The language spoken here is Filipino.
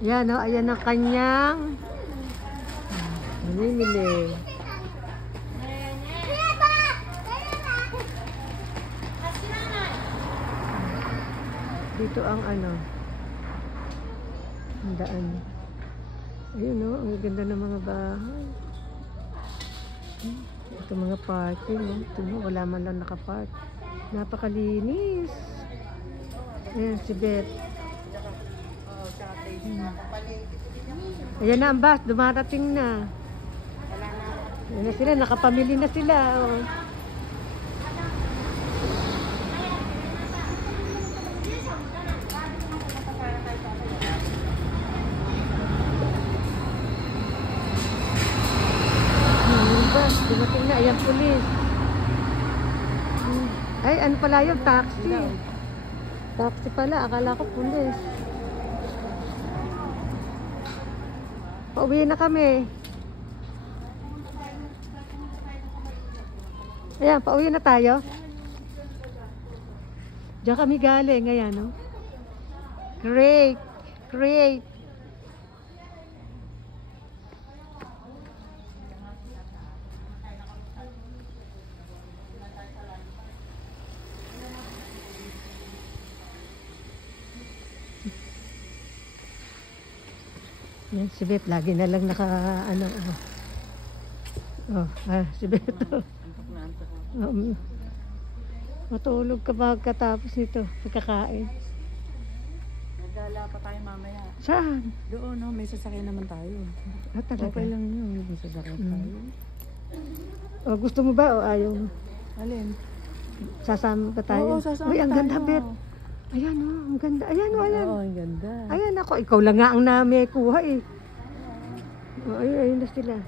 Yan, oh, ayan ang kanyang mamimili. Dito ang ano, ang daan. Ayun, oh, ang ganda ng mga bahay. Ito mga parking, oh. Ito mo, wala man lang nakapark. Napakalinis. Ayan si Beth. Ayan na ang bus, dumarating na. Ayan na sila, nakapamili na sila. Oh. Bus, dumating na. Ayan, pulis. Ay, ano pala yun? Taxi. Taxi pala. Akala ko pulis. Pauwi na kami. Ayan, pauwi na tayo. Diyan kami galing. Ayan, no? Great. Great. Yan, si Beth, lagi na lang naka, ano, si Beth, matulog ka pagkatapos nito, pagkakain. Nagdala pa tayo mamaya. Saan? Doon, no? May sasakyan naman tayo. Talaga? Okay lang yun, may sasakyan tayo. Gusto mo ba o ayaw mo? Alin? Sasama pa tayo? Oo, sasama Uy, ang tayo. ganda, Beth. Ayan, ang ganda. Ayan, ayan. Oo, ang ganda. Ayan ako, ikaw lang nga ang namekuha eh. Ayun na sila.